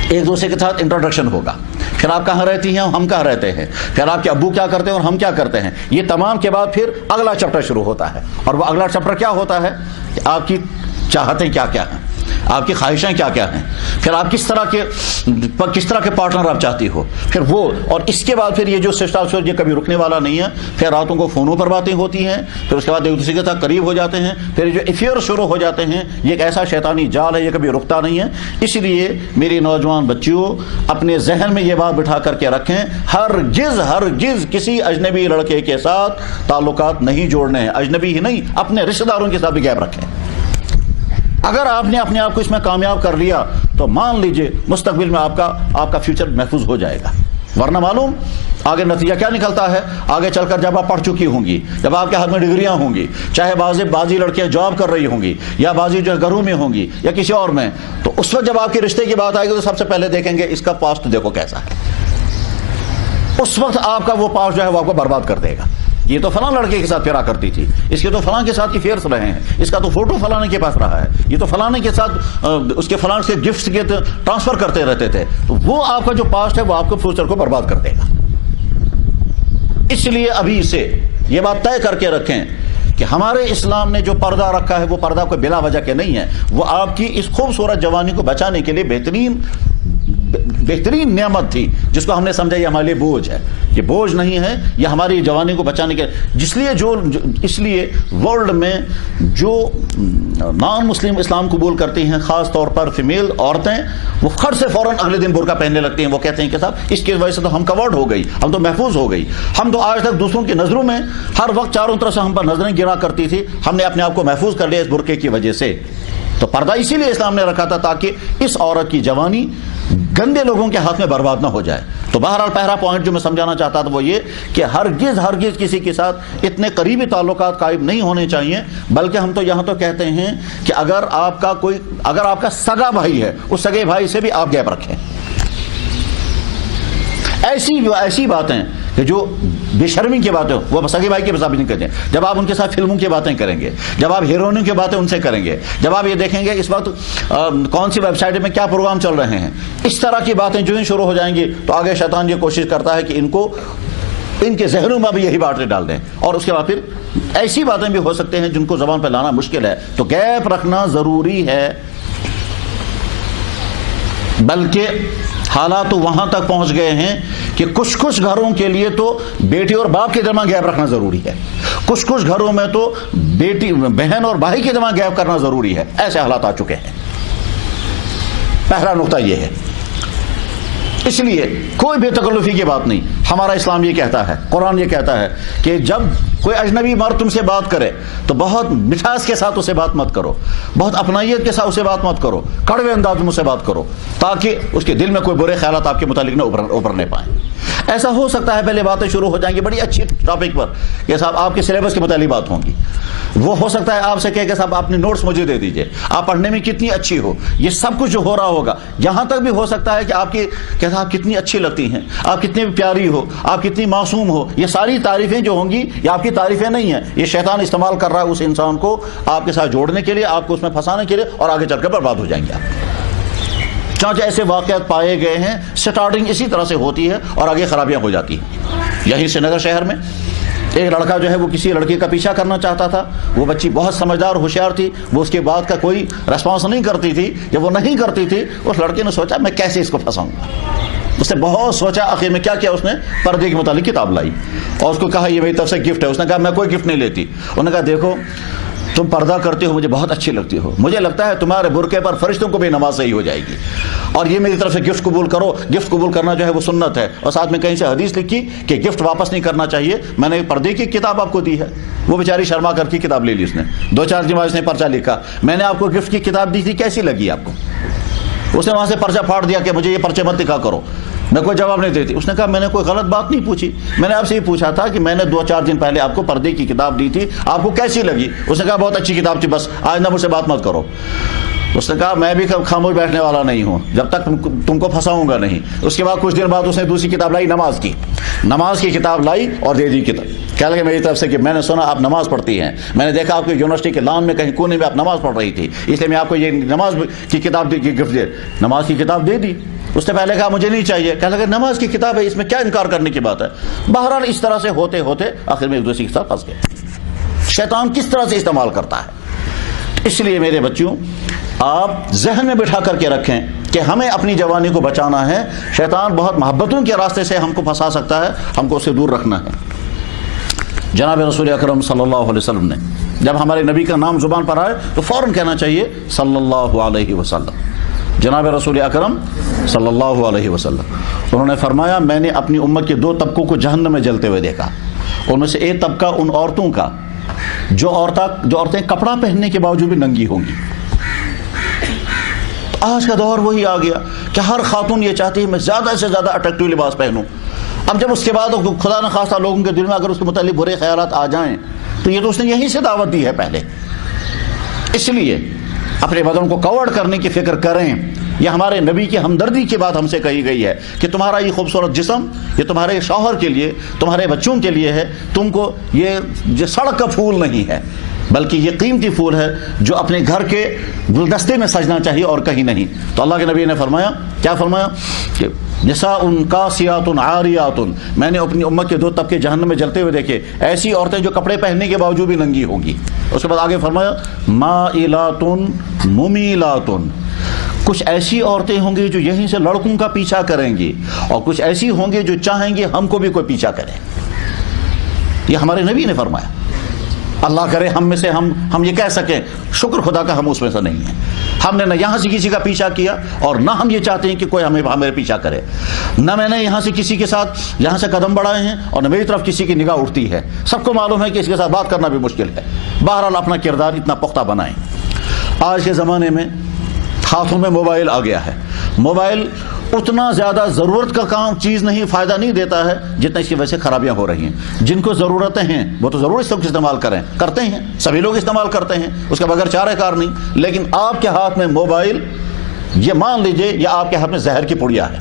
ایک دوسرے کے ساتھ انٹروڈکشن ہوگا, پھر آپ کہاں رہتی ہیں, ہم کہاں رہتے ہیں, پھر آپ کے ابو کیا کرتے ہیں اور ہم کیا کرتے ہیں. یہ تمام کے بعد پھر اگلا چیپٹر شروع ہوتا ہے, اور وہ اگلا چیپٹر کیا ہوتا ہے کہ آپ کی چاہتیں کیا کیا ہیں, آپ کی خواہشیں کیا کیا ہیں, پھر آپ کس طرح کے پارٹنر آپ چاہتی ہو, پھر وہ, اور اس کے بعد پھر یہ جو سسٹر یہ کبھی رکنے والا نہیں ہے. پھر راتوں کو فونوں پر باتیں ہوتی ہیں, پھر اس کے بعد ایک دوسرے کے ساتھ قریب ہو جاتے ہیں, پھر جو افیئر شروع ہو جاتے ہیں. یہ ایک ایسا شیطانی جال ہے, یہ کبھی رکتا نہیں ہے. اس لیے میری نوجوان بچیوں, اپنے ذہن میں یہ بات بٹھا کر کے رکھیں, ہرگز کسی اجنبی لڑکے کے ساتھ تعلقات نہیں جوڑنے ہیں. اجنبی ہی نہیں, اپنے رشتہ داروں کے ساتھ بھی گیپ رکھیں. اگر آپ نے اپنے آپ کو اس میں کامیاب کر لیا تو مان لیجئے مستقبل میں آپ کا فیوچر محفوظ ہو جائے گا. ورنہ معلوم آگے نتیجہ کیا نکلتا ہے, آگے چل کر جب آپ پڑھ چکی ہوں گی, جب آپ کے ہاتھ میں ڈگریاں ہوں گی, چاہے بعضی لڑکیاں جاب کر رہی ہوں گی, یا بعضی جو گھروں میں ہوں گی, یا کسی اور میں, تو اس وقت جب آپ کے رشتے کی بات آئے گی تو سب سے پہلے دیکھیں گے اس کا پاسٹ دیکھو کیسا ہے. اس وقت آپ کا وہ پاسٹ جو ہے وہ آپ کو برباد کر دے گا. یہ تو فلاں لڑکے کے ساتھ پھرا کرتی تھی, اس کے تو فلاں کے ساتھ افیئرس رہے ہیں, اس کا تو فوٹو فلاں کے پاس رہا ہے, یہ تو فلاں کے ساتھ اس کے فلاں سے گفٹس کے ٹرانسفر کرتے رہتے تھے. تو وہ آپ کا جو پاسٹ ہے وہ آپ کے فیوچر کو برباد کر دے گا. اس لیے ابھی سے یہ بات طے کر کے رکھیں کہ ہمارے اسلام نے جو پردہ رکھا ہے وہ پردہ کوئی بلا وجہ کے نہیں ہے. وہ آپ کی اس خوبصورت جوانی کو بچانے کے لیے بہترین نعمت تھی, جس کو ہم نے سمجھا یہ ہمارے لیے بوجھ ہے. یہ بوجھ نہیں ہے, یہ ہماری جوانی کو بچانے کے, اس لیے ورلڈ میں جو نان مسلم اسلام قبول کرتی ہیں, خاص طور پر فیمیل عورتیں, وہ خر سے فوراً اگلے دن برقع پہننے لگتی ہیں. وہ کہتے ہیں کہ صاحب اس کی وجہ سے تو ہم کورڈ ہو گئی, ہم تو محفوظ ہو گئی. ہم تو آج تک دوسروں کی نظروں میں ہر وقت چاروں طرف سے ہم پر نظریں گرا کرتی تھی, ہم نے اپنے آپ کو محفوظ کر لیا اس برقعے کی وجہ سے. تو پردہ اسی لیے اسلام نے رکھا تھا تاکہ اس عورت کی جوانی گندے لوگوں کے ہاتھ میں برباد نہ ہو جائے. تو بہرحال پہلا پوائنٹ جو میں سمجھانا چاہتا تھا وہ یہ کہ ہرگز کسی کے ساتھ اتنے قریبی تعلقات قائم نہیں ہونے چاہیے. بلکہ ہم تو یہاں تو کہتے ہیں کہ اگر آپ کا سگا بھائی ہے, اس سگے بھائی سے بھی آپ گیپ رکھیں. ایسی باتیں کہ جو بے شرمی کی باتیں وہ سگے بھائی کے حساب نہیں کرتے. جب آپ ان کے ساتھ فلموں کی باتیں کریں گے, جب آپ ہیروئنوں کی باتیں ان سے کریں گے, جب آپ یہ دیکھیں گے اس وقت کون سی ویب سائٹ میں کیا پروگرام چل رہے ہیں, اس طرح کی باتیں جو ہی شروع ہو جائیں گی تو آگے شیطان یہ کوشش کرتا ہے کہ ان کے ذہنوں میں بھی یہی باتیں ڈال دیں. اور اس کے بعد پھر ایسی باتیں بھی ہو سکتے ہیں جن کو زبان پہ لانا مشکل ہے. تو گیپ رکھنا ضروری ہے. بلکہ حالات تو وہاں تک پہنچ گئے ہیں کہ کچھ گھروں کے لیے تو بیٹی اور باپ کے درمیان گیپ رکھنا ضروری ہے, کچھ گھروں میں تو بیٹی بہن اور بھائی کے درمیان گیپ کرنا ضروری ہے. ایسے حالات آ چکے ہیں. پہلا نقطہ یہ ہے. اس لیے کوئی بے تکلفی کی بات نہیں. ہمارا اسلام یہ کہتا ہے, قرآن یہ کہتا ہے کہ جب کوئی اجنبی مرد تم سے بات کرے تو بہت مٹھاس کے ساتھ اسے بات مت کرو, بہت اپنائیت کے ساتھ اسے بات مت کرو, کڑوے انداز میں اسے بات کرو, تاکہ اس کے دل میں کوئی برے خیالات آپ کے متعلق نہ ابھرنے پائیں. ایسا ہو سکتا ہے پہلے باتیں شروع ہو جائیں گی بڑی اچھی ٹاپک پر کہ صاحب آپ کے سلیبس کے متعلق بات ہوں گی. وہ ہو سکتا ہے آپ سے کہے کہ صاحب اپنے نوٹس مجھے دے دیجئے, آپ پڑھنے میں کتنی اچھی ہو. یہ سب کچھ جو ہو رہا ہوگا, یہاں تک بھی ہو سکتا ہے کہ آپ کی کہتا آپ کتنی اچھی لگتی ہیں, آپ کتنی پیاری ہو, آپ کتنی معصوم ہو. یہ ساری تعریفیں جو ہوں گی یہ آپ کی تعریفیں نہیں ہیں, یہ شیطان استعمال کر رہا ہے اس انسان کو آپ کے ساتھ جوڑنے کے لیے, آپ کو اس میں پھنسانے کے لیے, اور آگے چل کر برباد ہو جائیں گے آپ. چانچہ ایسے واقعات پائے گئے ہیں. سٹارٹنگ اسی طرح سے ہوتی ہے اور آگے خرابیاں ہو جاتی ہیں. یہیں سری نگر شہر میں ایک لڑکا جو ہے وہ کسی لڑکی کا پیچھا کرنا چاہتا تھا. وہ بچی بہت سمجھدار ہوشیار تھی, وہ اس کے بات کا کوئی ریسپانس نہیں کرتی تھی. جب وہ نہیں کرتی تھی اس لڑکے نے سوچا میں کیسے اس کو پھنساؤں گا. اس نے بہت سوچا, آخر میں کیا اس نے پردے کے متعلق کتاب لائی اور اس کو کہا یہ میری طرف سے گفٹ ہے. اس نے کہا میں کوئی گفٹ نہیں لیتی. انہوں نے کہا دیکھو تم پردہ کرتے ہو, مجھے بہت اچھی لگتی ہو, مجھے لگتا ہے تمہارے برقعے پر فرشتوں کو بھی نماز صحیح ہو جائے گی, اور یہ میری طرف سے گفٹ قبول کرو. گفٹ قبول کرنا جو ہے وہ سنت ہے, اور ساتھ میں کہیں سے حدیث لکھی کہ گفٹ واپس نہیں کرنا چاہیے. میں نے پردے کی کتاب آپ کو دی ہے. وہ بیچاری شرما کر کی کتاب لے لی اس نے, 2-4 دن بعد اس نے پرچہ لکھا. میں نے آپ کو گفٹ کی کتاب دی تھی, کیسی لگی آپ کو؟ اس نے وہاں سے پرچہ پھاڑ دیا کہ مجھے یہ پرچے مت لکھا کرو. میں کوئی جواب نہیں دیتی. اس نے کہا میں نے کوئی غلط بات نہیں پوچھی, میں نے آپ سے یہ پوچھا تھا کہ میں نے 2-4 دن پہلے آپ کو پردے کی کتاب دی تھی, آپ کو کیسی لگی؟ اس نے کہا بہت اچھی کتاب تھی, بس آج نہ مجھ سے بات مت کرو. اس نے کہا میں بھی خاموش بیٹھنے والا نہیں ہوں جب تک تم کو پھنساؤں گا نہیں. اس کے بعد کچھ دن بعد اس نے دوسری کتاب لائی، نماز کی کتاب لائی اور دے دی کتاب. کہنے لگے میری طرف سے کہ میں نے سنا آپ نماز پڑھتی ہیں، میں نے دیکھا آپ کی یونیورسٹی کے لان میں کہیں کونے میں آپ نماز پڑھ رہی تھی، اس لیے میں آپ کو یہ نماز کی کتاب کی گفٹ دے. نماز کی کتاب دے دی. اس نے پہلے کہا مجھے نہیں چاہیے، کہنے لگے نماز کی کتاب ہے، اس میں کیا انکار کرنے کی بات ہے. بہرحال اس طرح سے ہوتے ہوتے آخر میں ایک دوسرے کے ساتھ پھنس گئے. شیطان کس طرح سے استعمال کرتا ہے. اس لیے میرے بچوں آپ ذہن میں بٹھا کر کے رکھیں کہ ہمیں اپنی جوانی کو بچانا ہے. شیطان بہت محبتوں کے راستے سے ہم کو پھنسا سکتا ہے، ہم کو اس سے دور رکھنا ہے. جناب رسول اکرم صلی اللہ علیہ وسلم نے جب ہمارے نبی کا نام زبان پر آئے تو فوراً کہنا چاہیے صلی اللہ علیہ وسلم. جناب رسول اکرم صلی اللہ علیہ وسلم انہوں نے فرمایا میں نے اپنی امت کے 2 طبقوں کو جہنم میں جلتے ہوئے دیکھا. ان میں سے ایک طبقہ ان عورتوں کا جو عورتیں کپڑا پہننے کے باوجود بھی ننگی ہوں گی. آج کا دور وہی آ گیا کہ ہر خاتون یہ چاہتی ہے میں زیادہ سے زیادہ اٹریکٹیو لباس پہنوں. اب جب اس کے بعد خدا نہ خواستہ لوگوں کے دل میں اگر اس کے متعلق برے خیالات آ جائیں تو یہ تو اس نے یہیں سے دعوت دی ہے پہلے. اس لیے اپنے بدن کو کور کرنے کی فکر کریں. یہ ہمارے نبی کی ہمدردی کی بات ہم سے کہی گئی ہے کہ تمہارا یہ خوبصورت جسم یہ تمہارے شوہر کے لیے تمہارے بچوں کے لیے ہے. تم کو یہ سڑک کا پھول نہیں ہے بلکہ یہ قیمتی پھول ہے جو اپنے گھر کے گلدستے میں سجنا چاہیے اور کہیں نہیں. تو اللہ کے نبی نے فرمایا کیا فرمایا کہ نساء کاسیات عاریات. میں نے اپنی امت کے 2 طبقے جہنم میں جلتے ہوئے دیکھے. ایسی عورتیں جو کپڑے پہننے کے باوجود بھی ننگی ہوں گی. اس کے بعد آگے فرمایا مائلات ممیلات. کچھ ایسی عورتیں ہوں گی جو یہیں سے لڑکوں کا پیچھا کریں گی اور کچھ ایسی ہوں گی جو چاہیں گی ہم کو بھی کوئی پیچھا کرے. یہ ہمارے نبی نے فرمایا. اللہ کرے ہم میں سے ہم یہ کہہ سکیں شکر خدا کا ہم اس میں سے نہیں ہیں. ہم نے نہ یہاں سے کسی کا پیچھا کیا اور نہ ہم یہ چاہتے ہیں کہ کوئی ہمیں پیچھا کرے. نہ میں نے یہاں سے کسی کے ساتھ یہاں سے قدم بڑھائے ہیں اور نہ میری طرف کسی کی نگاہ اٹھتی ہے. سب کو معلوم ہے کہ اس کے ساتھ بات کرنا بھی مشکل ہے. بہرحال اپنا کردار اتنا پختہ بنائیں. آج کے زمانے میں ہاتھوں میں موبائل آ گیا ہے. موبائل اتنا زیادہ ضرورت کا کام چیز نہیں، فائدہ نہیں دیتا ہے جتنا اس کی وجہ سے خرابیاں ہو رہی ہیں. جن کو ضرورتیں ہیں وہ تو ضرور اس وقت استعمال کرتے ہیں، سبھی لوگ استعمال کرتے ہیں، اس کے بغیر چارہ کار نہیں. لیکن آپ کے ہاتھ میں موبائل یہ مان لیجئے یہ آپ کے ہاتھ میں زہر کی پڑیا ہے.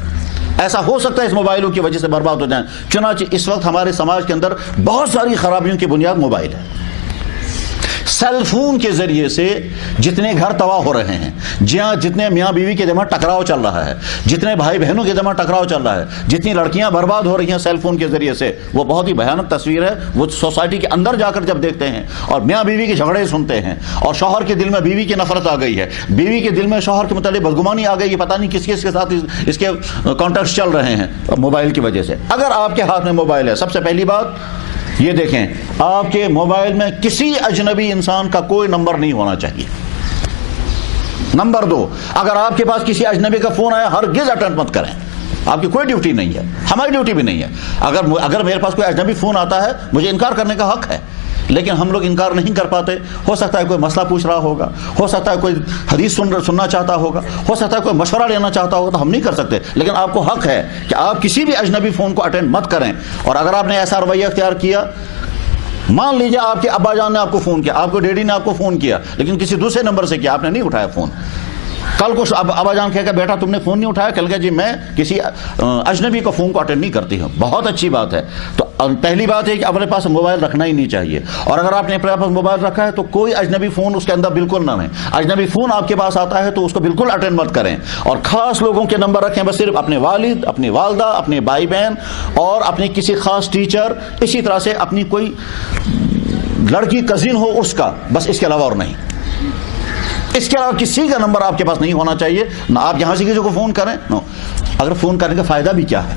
ایسا ہو سکتا ہے اس موبائلوں کی وجہ سے برباد ہو جائیں. چنانچہ اس وقت ہمارے سماج کے اندر بہت ساری خرابیوں کی بنیاد موبائل ہے. سیل فون کے ذریعے سے جتنے گھر تباہ ہو رہے ہیں، جتنے میاں بیوی کے درمیان ٹکراؤ چل رہا ہے، جتنے بھائی بہنوں کے درمیان ٹکراؤ چل رہا ہے، جتنی لڑکیاں برباد ہو رہی ہیں سیل فون کے ذریعے سے، وہ بہت ہی بھیانک تصویر ہے. وہ سوسائٹی کے اندر جا کر جب دیکھتے ہیں اور میاں بیوی کے جھگڑے سنتے ہیں اور شوہر کے دل میں بیوی کی نفرت آ گئی ہے، بیوی کے دل میں شوہر کے متعلق بدگمانی آ گئی ہے، پتہ نہیں کس کے ساتھ اس کے کانٹیکٹس چل رہے ہیں موبائل کی وجہ سے. اگر آپ کے ہاتھ میں موبائل ہے، سب سے پہلی بات یہ دیکھیں آپ کے موبائل میں کسی اجنبی انسان کا کوئی نمبر نہیں ہونا چاہیے. نمبر 2، اگر آپ کے پاس کسی اجنبی کا فون آیا ہرگز اٹینڈ مت کریں. آپ کی کوئی ڈیوٹی نہیں ہے، ہماری ڈیوٹی بھی نہیں ہے. اگر میرے پاس کوئی اجنبی فون آتا ہے مجھے انکار کرنے کا حق ہے، لیکن ہم لوگ انکار نہیں کر پاتے. ہو سکتا ہے کوئی مسئلہ پوچھ رہا ہوگا، ہو سکتا ہے کوئی حدیث سننا چاہتا ہوگا، ہو سکتا ہے کوئی مشورہ لینا چاہتا ہوگا، تو ہم نہیں کر سکتے. لیکن آپ کو حق ہے کہ آپ کسی بھی اجنبی فون کو اٹینڈ مت کریں. اور اگر آپ نے ایسا رویہ اختیار کیا، مان لیجیے آپ کے ابا جان نے آپ کو فون کیا، آپ کو ڈیڈی نے آپ کو فون کیا، لیکن کسی دوسرے نمبر سے کیا، آپ نے نہیں اٹھایا فون. کل کو ابا جان کہے گا بیٹا تم نے فون نہیں اٹھایا، کل کہ جی میں کسی اجنبی کا فون کو اٹینڈ نہیں کرتی ہوں. بہت اچھی بات ہے. تو پہلی بات ہے کہ اپنے پاس موبائل رکھنا ہی نہیں چاہیے. اور اگر آپ نے اپنے پاس موبائل رکھا ہے تو کوئی اجنبی فون اس کے اندر بالکل نہ ہے. اجنبی فون آپ کے پاس آتا ہے تو اس کو بالکل اٹینڈ مت کریں. اور خاص لوگوں کے نمبر رکھیں، بس صرف اپنے والد، اپنی والدہ، اپنے بھائی بہن اور اپنے کسی خاص ٹیچر، اسی طرح سے اپنی کوئی لڑکی کزن ہو اس کا، بس اس کے علاوہ اور نہیں. اس کے علاوہ کسی کا نمبر آپ کے پاس نہیں ہونا چاہیے. نہ آپ یہاں سے کسی کو فون کریں. نو. اگر فون کرنے کا فائدہ بھی کیا ہے؟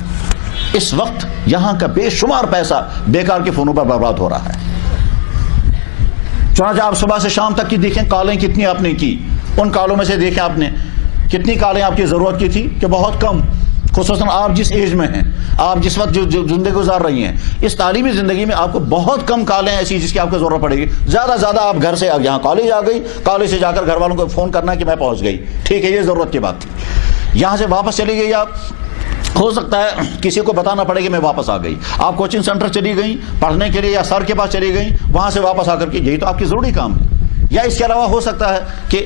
اس وقت یہاں کا بے شمار پیسہ بیکار کے فونوں پر برباد ہو رہا ہے. چنانچہ آپ صبح سے شام تک کی دیکھیں کالیں کتنی آپ نے کی. ان کالوں میں سے دیکھیں آپ نے کتنی کالیں آپ کی ضرورت کی تھی کہ بہت کم. خصوصاً آپ جس ایج میں ہیں، آپ جس وقت جو زندگی گزار رہی ہیں، اس تعلیمی زندگی میں آپ کو بہت کم کالیں ایسی جس کی آپ کو ضرورت پڑے گی. زیادہ آپ گھر سے یہاں کالج آ گئی، کالج سے جا کر گھر والوں کو فون کرنا کہ میں پہنچ گئی. ٹھیک ہے، یہ ضرورت کی بات تھی. یہاں سے واپس چلی گئی آپ، ہو سکتا ہے کسی کو بتانا پڑے کہ میں واپس آ گئی. آپ کوچنگ سینٹر چلی گئی پڑھنے کے لیے یا سر کے پاس چلی گئی، وہاں سے واپس آ کر کے یہی تو آپ کی ضروری کام ہے. یا اس کے علاوہ ہو سکتا ہے کہ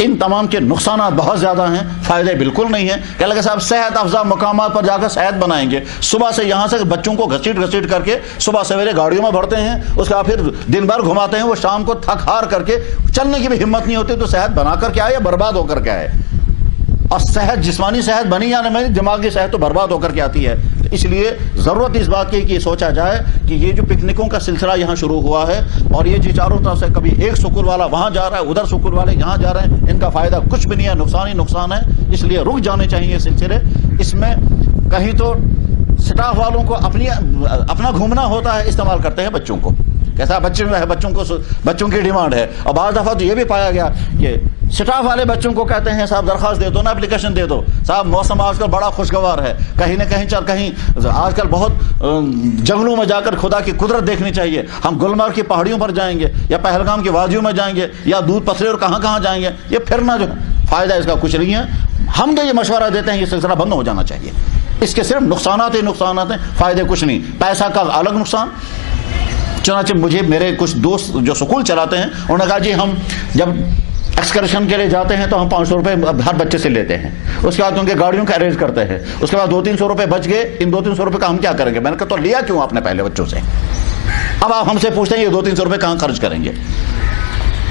ان تمام کے نقصانات بہت زیادہ ہیں، فائدے بالکل نہیں ہیں. کہ لگے صاحب صحت افزا مقامات پر جا کر صحت بنائیں گے، صبح سے یہاں سے بچوں کو گھسیٹ کر کے صبح سویرے گاڑیوں میں بھرتے ہیں، اس کے بعد پھر دن بھر گھماتے ہیں، وہ شام کو تھک ہار کر کے چلنے کی بھی ہمت نہیں ہوتی، تو صحت بنا کر کے آئے یا برباد ہو کر کے آئے؟ اور صحت، جسمانی صحت بنی یا نہیں، دماغی صحت تو برباد ہو کر کے آتی ہے. اس لیے ضرورت اس بات کی کہ یہ سوچا جائے کہ یہ جو پکنکوں کا سلسلہ یہاں شروع ہوا ہے، اور یہ جو چاروں طرف سے کبھی ایک سکول والا وہاں جا رہا ہے، ادھر سکول والے یہاں جا رہے ہیں، ان کا فائدہ کچھ بھی نہیں ہے، نقصان ہی نقصان ہے. اس لیے رک جانے چاہیے یہ سلسلے. اس میں کہیں تو سٹاف والوں کو اپنا گھومنا ہوتا ہے، استعمال کرتے ہیں بچوں کو. کیسا بچوں کی ڈیمانڈ ہے. اور بعض دفعہ تو یہ بھی پایا گیا کہ سٹاف والے بچوں کو کہتے ہیں صاحب درخواست دے دو نا، اپلیکیشن دے دو صاحب، موسم آج کل بڑا خوشگوار ہے، کہیں نہ کہیں آج کل بہت جنگلوں میں جا کر خدا کی قدرت دیکھنی چاہیے، ہم گلمرگ کی پہاڑیوں پر جائیں گے یا پہلگام کی وادیوں میں جائیں گے یا دودھ پتھرے اور کہاں جائیں گے. یہ پھرنا جو فائدہ اس کا کچھ نہیں ہے. ہم تو یہ مشورہ دیتے ہیں یہ سلسلہ بند ہو جانا چاہیے. اس کے صرف نقصانات ہیں، فائدے کچھ نہیں. پیسہ کا الگ نقصان. چنانچہ مجھے میرے کچھ دوست جو سکول چلاتے ہیں انہوں نے کہا جی ہم جب ایکسکرشن کے لیے جاتے ہیں تو ہم 500 روپے ہر بچے سے لیتے ہیں، اس کے بعد ان کے گاڑیوں کا ارینج کرتے ہیں، اس کے بعد 200-300 روپے بچ گئے، ان 200-300 روپے کا ہم کیا کریں گے؟ میں نے کہا تو لیا کیوں آپ نے پہلے بچوں سے؟ اب آپ ہم سے پوچھتے ہیں یہ 200-300 روپے کہاں خرچ کریں گے؟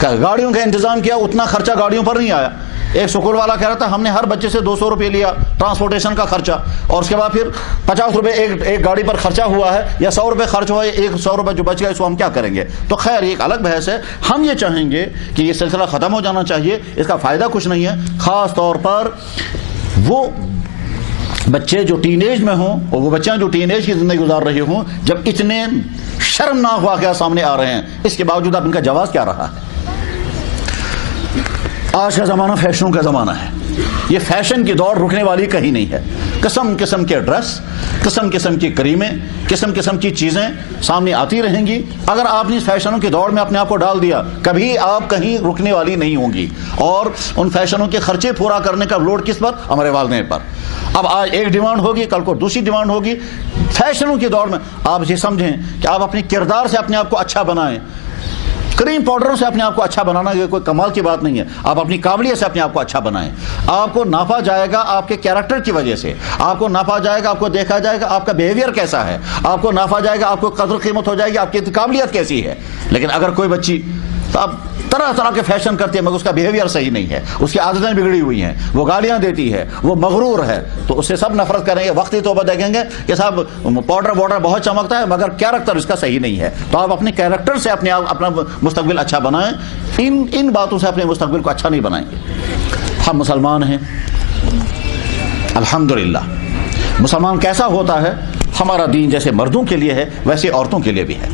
گاڑیوں کا انتظام کیا، اتنا خرچہ گاڑیوں پر نہیں آیا. ایک سکول والا کہہ رہا تھا ہم نے ہر بچے سے 200 روپے لیا ٹرانسپورٹیشن کا خرچہ، اور اس کے بعد پھر 50 روپے ایک گاڑی پر خرچہ ہوا ہے یا 100 روپے خرچ ہوا ہے، 100 روپے جو بچ گیا اس کو ہم کیا کریں گے؟ تو خیر ایک الگ بحث ہے. ہم یہ چاہیں گے کہ یہ سلسلہ ختم ہو جانا چاہیے، اس کا فائدہ کچھ نہیں ہے. خاص طور پر وہ بچے جو ٹین ایج میں ہوں اور وہ بچیاں جو ٹین ایج کی زندگی گزار رہے ہوں، جب اتنے شرمناک واقعات سامنے آ رہے ہیں، اس کے باوجود اب ان کا جواز کیا رہا ہے؟ آج کا زمانہ فیشنوں کا زمانہ ہے. یہ فیشن کی دوڑ رکنے والی کہیں نہیں ہے. قسم قسم کے ڈریس، قسم قسم کی کریمیں، قسم قسم کی چیزیں سامنے آتی رہیں گی. اگر آپ نے اس فیشنوں کی دوڑ میں اپنے آپ کو ڈال دیا، کبھی آپ کہیں رکنے والی نہیں ہوں گی. اور ان فیشنوں کے خرچے پورا کرنے کا لوڈ کس پر؟ ہمارے والدین پر. اب آج ایک ڈیمانڈ ہوگی، کل کو دوسری ڈیمانڈ ہوگی. فیشنوں کی دوڑ میں آپ یہ سمجھیں کہ آپ اپنے کردار سے اپنے آپ کو اچھا بنائیں. کریم پاؤڈروں سے اپنے آپ کو اچھا بنانا یہ کوئی کمال کی بات نہیں ہے. آپ اپنی قابلیت سے اپنے آپ کو اچھا بنائیں. آپ کو ناپا جائے گا آپ کے کیریکٹر کی وجہ سے، آپ کو ناپا جائے گا، آپ کو دیکھا جائے گا آپ کا بیہیویئر کیسا ہے، آپ کو ناپا جائے گا آپ کو قدر قیمت ہو جائے گی آپ کی قابلیت کیسی ہے. لیکن اگر کوئی بچی تو اب طرح طرح کے فیشن کرتی ہے مگر اس کا بیہیویئر صحیح نہیں ہے، اس کی عادتیں بگڑی ہوئی ہیں، وہ گالیاں دیتی ہے، وہ مغرور ہے، تو اس سے سب نفرت کریں گے. وقتی طور پر دیکھیں گے کہ صاحب پاؤڈر واڈر بہت چمکتا ہے مگر کیریکٹر اس کا صحیح نہیں ہے. تو آپ اپنے کیریکٹر سے اپنا مستقبل اچھا بنائیں. ان باتوں سے اپنے مستقبل کو اچھا نہیں بنائیں گے. ہم مسلمان ہیں الحمدللہ. مسلمان کیسا ہوتا ہے؟ ہمارا دین جیسے مردوں کے لیے ہے ویسے عورتوں کے لیے بھی ہے.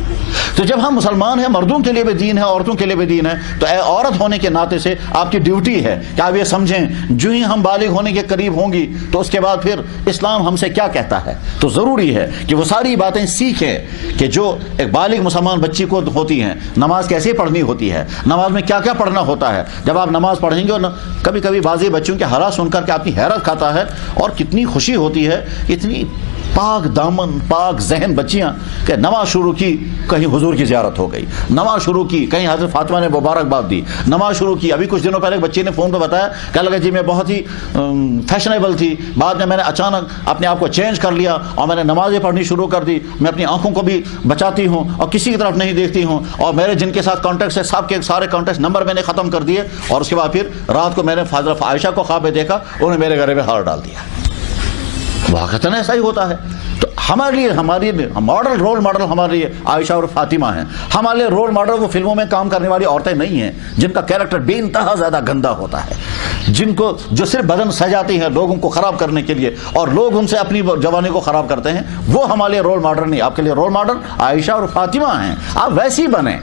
تو جب ہم مسلمان ہیں، مردوں کے لیے بھی دین ہے، عورتوں کے لیے بھی دین ہے، تو اے عورت ہونے کے ناطے سے آپ کی ڈیوٹی ہے کہ آپ یہ سمجھیں جو ہی ہم بالغ ہونے کے قریب ہوں گی تو اس کے بعد پھر اسلام ہم سے کیا کہتا ہے. تو ضروری ہے کہ وہ ساری باتیں سیکھیں کہ جو ایک بالغ مسلمان بچی کو ہوتی ہیں. نماز کیسے پڑھنی ہوتی ہے، نماز میں کیا کیا پڑھنا ہوتا ہے. جب آپ نماز پڑھیں گے اور کبھی کبھی بعض بچوں کے حالات سن کر کے آپ کی حیرت کھاتا ہے اور کتنی خوشی ہوتی ہے. اتنی پاک دامن پاک ذہن بچیاں کہ نماز شروع کی کہیں حضور کی زیارت ہو گئی، نماز شروع کی کہیں حضرت فاطمہ نے مبارکباد دی، نماز شروع کی. ابھی کچھ دنوں پہلے ایک بچی نے فون پہ بتایا کہ لگا جی میں بہت ہی فیشنیبل تھی، بعد میں نے اچانک اپنے آپ کو چینج کر لیا اور میں نے نمازیں پڑھنی شروع کر دی. میں اپنی آنکھوں کو بھی بچاتی ہوں اور کسی کی طرف نہیں دیکھتی ہوں، اور میرے جن کے ساتھ کانٹیکٹس ہے سب کے سارے کانٹیکٹس نمبر میں نے ختم کر دیے. اور اس کے بعد پھر رات کو میں نے حضرت عائشہ کو خواب میں دیکھا، انہوں نے میرے گلے میں ہار ڈال دیا. واقعتاً ایسا ہی ہوتا ہے. تو ہمارے لیے ہماری ماڈل رول ماڈل ہمارے لیے عائشہ اور فاطمہ ہیں. ہمارے لیے رول ماڈل وہ فلموں میں کام کرنے والی عورتیں نہیں ہیں جن کا کیریکٹر بے انتہا زیادہ گندا ہوتا ہے، جن کو جو صرف بدن سجاتی ہیں لوگوں کو خراب کرنے کے لیے اور لوگ ان سے اپنی جوانی کو خراب کرتے ہیں. وہ ہمارے لیے رول ماڈل نہیں. آپ کے لیے رول ماڈل عائشہ اور فاطمہ ہیں. آپ ویسی بنیں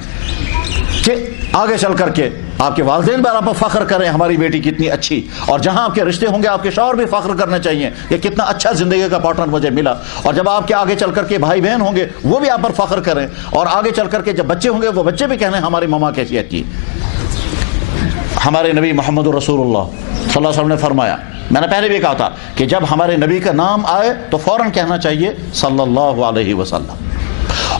کہ آگے چل کر کے آپ کے والدین پر آپ فخر کریں ہماری بیٹی کتنی اچھی، اور جہاں آپ کے رشتے ہوں گے آپ کے شوہر بھی فخر کرنا چاہیے کہ کتنا اچھا زندگی کا پارٹنر مجھے ملا. اور جب آپ کے آگے چل کر کے بھائی بہن ہوں گے وہ بھی آپ پر فخر کریں، اور آگے چل کر کے جب بچے ہوں گے وہ بچے بھی کہنے ہماری ماما کیسی اچھی. ہمارے نبی محمد رسول اللہ صلی اللہ علیہ وسلم نے فرمایا، میں نے پہلے بھی کہا تھا کہ جب ہمارے نبی کا نام آئے تو فوراً کہنا چاہیے صلی اللہ علیہ وسلم.